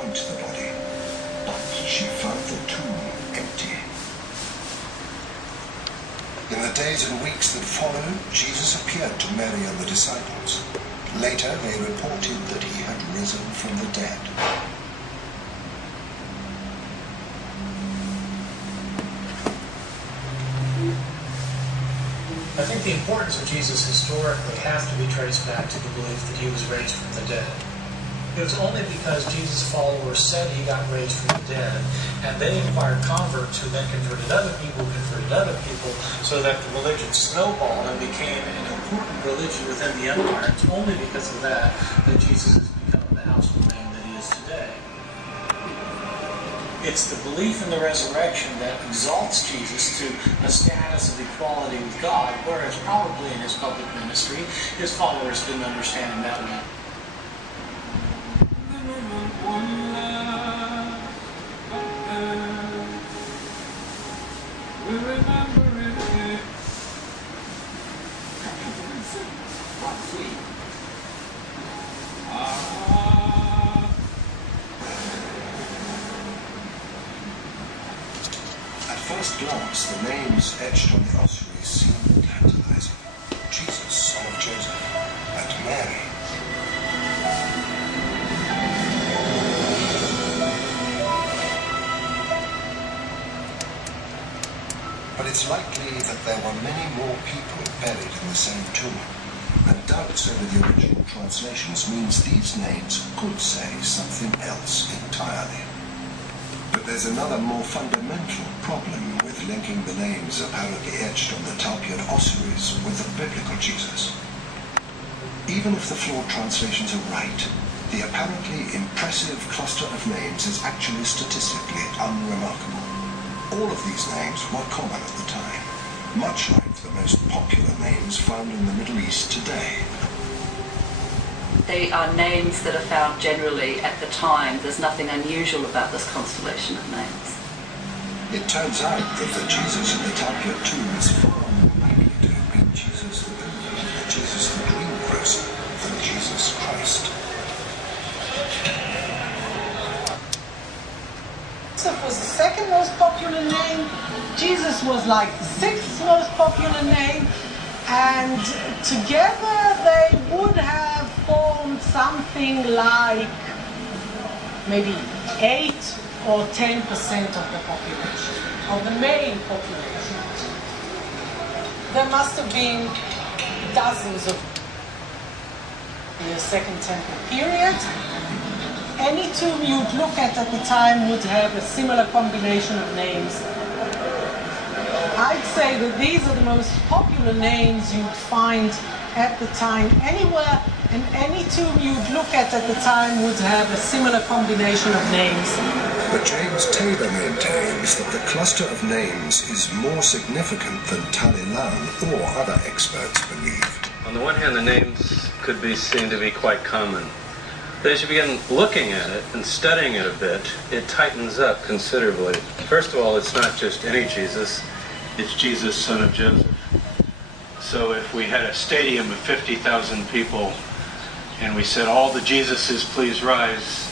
into the body, but she found the tomb empty. In the days and weeks that followed, Jesus appeared to Mary and the disciples. Later, they reported that he had risen from the dead. I think the importance of Jesus historically has to be traced back to the belief that he was raised from the dead. It was only because Jesus' followers said he got raised from the dead, and they acquired converts who then converted other people, so that the religion snowballed and became an important religion within the empire. It's only because of that that Jesus has become the household name that he is today. It's the belief in the resurrection that exalts Jesus to a status of equality with God, whereas probably in his public ministry, his followers didn't understand him that way. At first glance, the names etched on the ossuaries seemed tantalizing. Jesus, son of Joseph, and Mary. But it's likely that there were many more people buried in the same tomb, and doubts over the original translations means these names could say something else entirely. But there's another more fundamental problem with linking the names apparently etched on the Talpiot ossuaries with the biblical Jesus. Even if the flawed translations are right, the apparently impressive cluster of names is actually statistically unremarkable. All of these names were common at the time, much like the most popular names found in the Middle East today. They are names that are found generally at the time. There's nothing unusual about this constellation of names. It turns out that the Jesus in the Talpiot tomb is far more likely to have been Jesus the Builder, Jesus the Greengrocer, than Jesus Christ. Joseph was the second most popular name. Jesus was like the sixth most popular name. And together they would have formed something like maybe 8 or 10% of the population, of the male population. There must have been dozens of in the Second Temple period. Any tomb you'd look at the time would have a similar combination of names. I'd say that these are the most popular names you'd find at the time anywhere, and any tomb you'd look at the time would have a similar combination of names. But James Taylor maintains that the cluster of names is more significant than Talilan or other experts believe. On the one hand, the names could be seen to be quite common. But as you begin looking at it and studying it a bit, it tightens up considerably. First of all, it's not just any Jesus, it's Jesus, son of Joseph. So if we had a stadium of 50,000 people and we said, all the Jesuses, please rise,